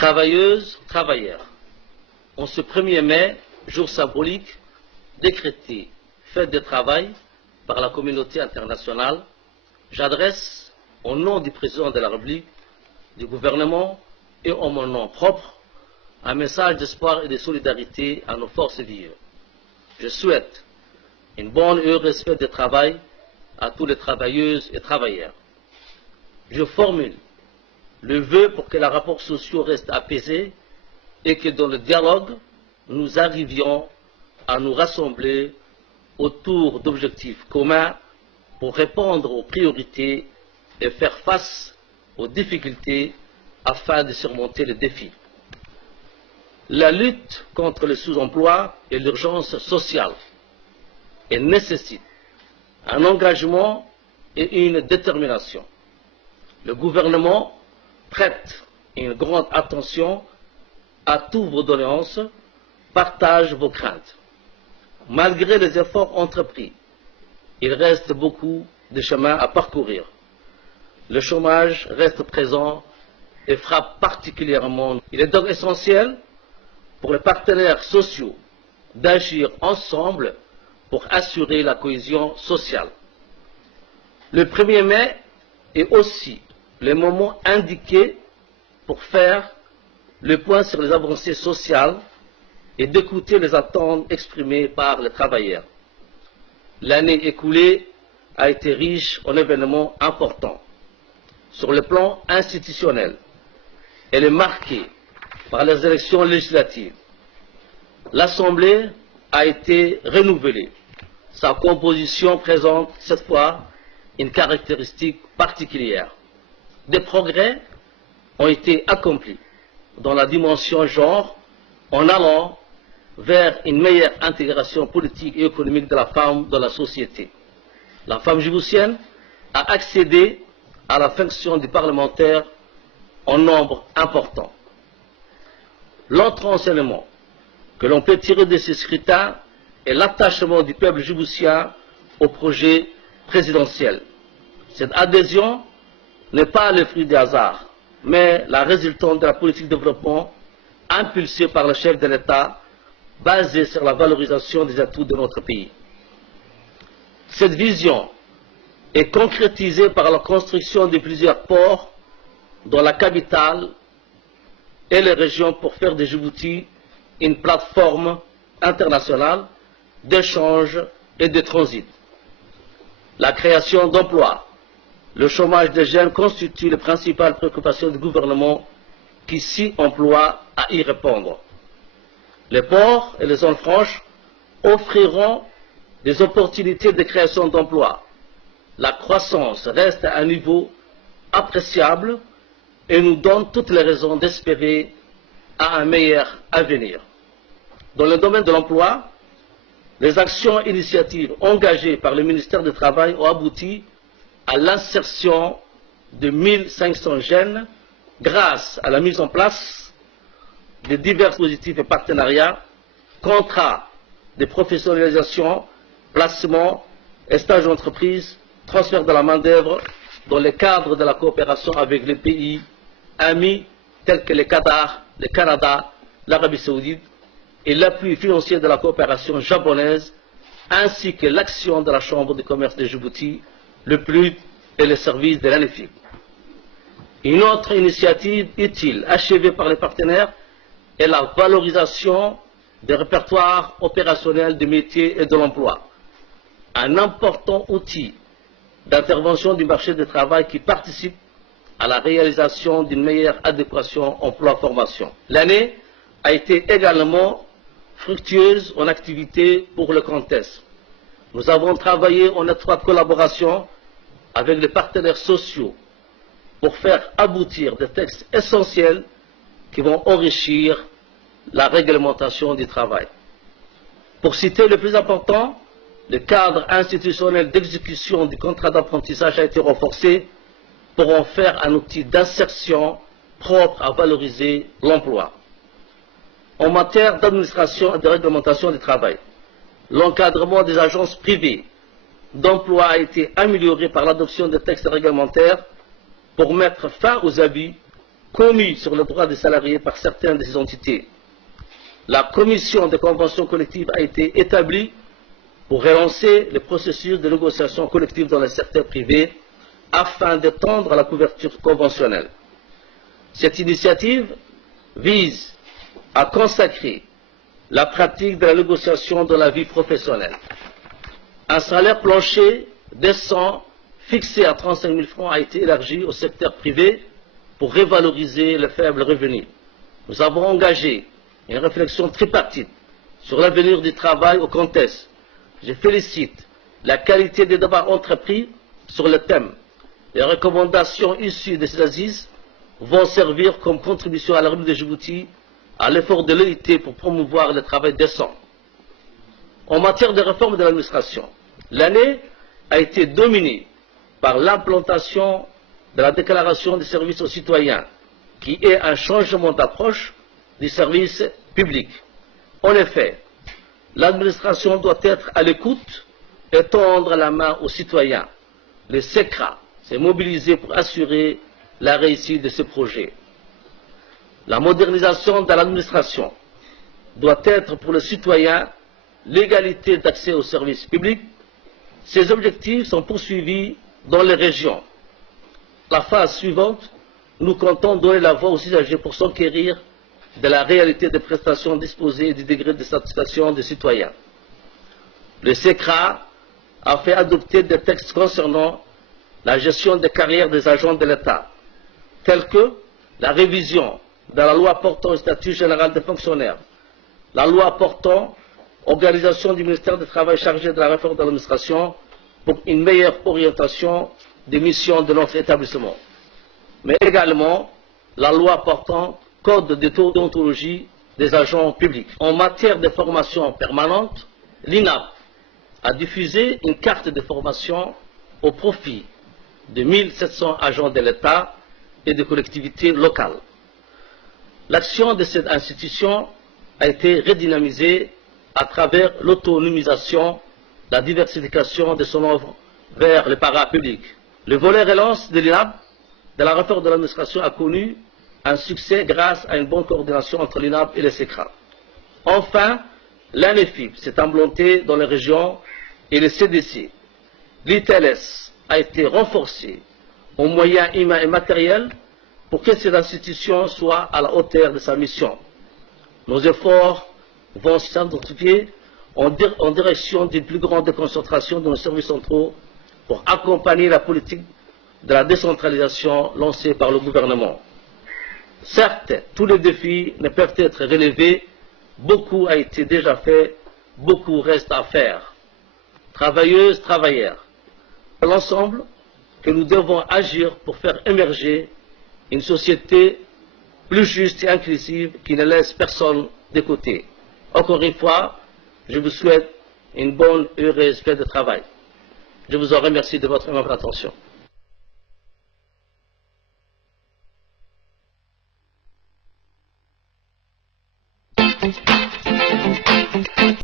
Travailleuses, travailleurs, en ce 1er mai, jour symbolique, décrété fête du travail par la communauté internationale, j'adresse, au nom du président de la République, du gouvernement et en mon nom propre, un message d'espoir et de solidarité à nos forces vives. Je souhaite une bonne et heureuse fête de travail à tous les travailleuses et travailleurs. Je formule le vœu pour que les rapports sociaux restent apaisés et que dans le dialogue, nous arrivions à nous rassembler autour d'objectifs communs pour répondre aux priorités et faire face aux difficultés afin de surmonter les défis. La lutte contre le sous-emploi et l'urgence sociale nécessite un engagement et une détermination. Le gouvernement prête une grande attention à toutes vos doléances, partage vos craintes. Malgré les efforts entrepris, il reste beaucoup de chemin à parcourir. Le chômage reste présent et frappe particulièrement. Il est donc essentiel pour les partenaires sociaux d'agir ensemble pour assurer la cohésion sociale. Le 1er mai est aussi le moment indiqué pour faire le point sur les avancées sociales et d'écouter les attentes exprimées par les travailleurs. L'année écoulée a été riche en événements importants. Sur le plan institutionnel, elle est marquée par les élections législatives. L'Assemblée a été renouvelée. Sa composition présente cette fois une caractéristique particulière. Des progrès ont été accomplis dans la dimension genre en allant vers une meilleure intégration politique et économique de la femme dans la société. La femme djiboutienne a accédé à la fonction du parlementaire en nombre important. L'autre enseignement que l'on peut tirer de ces scrutins est l'attachement du peuple djiboutien au projet présidentiel. Cette adhésion n'est pas le fruit du hasard, mais la résultante de la politique de développement impulsée par le chef de l'État, basée sur la valorisation des atouts de notre pays. Cette vision est concrétisée par la construction de plusieurs ports dans la capitale et les régions pour faire de Djibouti une plateforme internationale d'échange et de transit. La création d'emplois, le chômage des jeunes constituent les principales préoccupations du gouvernement qui s'y emploie à y répondre. Les ports et les zones franches offriront des opportunités de création d'emplois. La croissance reste à un niveau appréciable et nous donne toutes les raisons d'espérer à un meilleur avenir. Dans le domaine de l'emploi, les actions et initiatives engagées par le ministère du Travail ont abouti à l'insertion de 1500 jeunes grâce à la mise en place de divers dispositifs et partenariats, contrats de professionnalisation, placement et stages d'entreprise, transfert de la main-d'œuvre dans le cadre de la coopération avec les pays amis tels que le Qatar, le Canada, l'Arabie Saoudite et l'appui financier de la coopération japonaise, ainsi que l'action de la Chambre de commerce de Djibouti, le PLUD et les services de l'ANEFIC. Une autre initiative utile achevée par les partenaires est la valorisation des répertoires opérationnels des métiers et de l'emploi, un important outil d'intervention du marché du travail qui participe à la réalisation d'une meilleure adéquation emploi-formation. L'année a été également fructueuse en activité pour le contest. Nous avons travaillé en étroite collaboration avec les partenaires sociaux pour faire aboutir des textes essentiels qui vont enrichir la réglementation du travail. Pour citer le plus important, le cadre institutionnel d'exécution du contrat d'apprentissage a été renforcé pour en faire un outil d'insertion propre à valoriser l'emploi. En matière d'administration et de réglementation du travail, l'encadrement des agences privées d'emploi a été amélioré par l'adoption de textes réglementaires pour mettre fin aux abus commis sur le droit des salariés par certaines de ces entités. La commission des conventions collectives a été établie pour relancer le processus de négociation collective dans le secteur privé afin d'étendre la couverture conventionnelle. Cette initiative vise à consacrer la pratique de la négociation dans la vie professionnelle. Un salaire plancher décent fixé à 35 000 francs a été élargi au secteur privé pour revaloriser les faibles revenus. Nous avons engagé une réflexion tripartite sur l'avenir du travail au contexte. Je félicite la qualité des débats entrepris sur le thème. Les recommandations issues de ces assises vont servir comme contribution à la République de Djibouti à l'effort de l'unité pour promouvoir le travail décent. En matière de réforme de l'administration, l'année a été dominée par l'implantation de la déclaration des services aux citoyens, qui est un changement d'approche du service public. En effet, l'administration doit être à l'écoute et tendre la main aux citoyens. Le SECRA s'est mobilisé pour assurer la réussite de ce projet. La modernisation de l'administration doit être pour le citoyen l'égalité d'accès aux services publics. Ces objectifs sont poursuivis dans les régions. La phase suivante, nous comptons donner la voix aux usagers pour s'enquérir de la réalité des prestations disposées et du degré de satisfaction des citoyens. Le SECRA a fait adopter des textes concernant la gestion des carrières des agents de l'État, tels que la révision de la loi portant au statut général des fonctionnaires, la loi portant organisation du ministère du Travail chargé de la réforme de l'administration pour une meilleure orientation des missions de notre établissement, mais également la loi portant code de déontologie des agents publics. En matière de formation permanente, l'INAP a diffusé une carte de formation au profit de 1700 agents de l'État et des collectivités locales. L'action de cette institution a été redynamisée à travers l'autonomisation, la diversification de son œuvre vers le parapublic. Le volet relance de l'INAP de la réforme de l'administration a connu un succès grâce à une bonne coordination entre l'INAP et le SECRA. Enfin, l'ANEFIP s'est implanté dans les régions et les CDC. L'ITLS a été renforcé en moyens humains et matériels pour que cette institution soit à la hauteur de sa mission. Nos efforts vont s'intensifier en direction d'une plus grande déconcentration de nos services centraux pour accompagner la politique de la décentralisation lancée par le gouvernement. Certes, tous les défis ne peuvent être relevés, beaucoup a été déjà fait, beaucoup reste à faire. Travailleuses, travailleurs, l'ensemble que nous devons agir pour faire émerger une société plus juste et inclusive qui ne laisse personne de côté. Encore une fois, je vous souhaite une bonne et heureuse fête de travail. Je vous en remercie de votre aimable attention.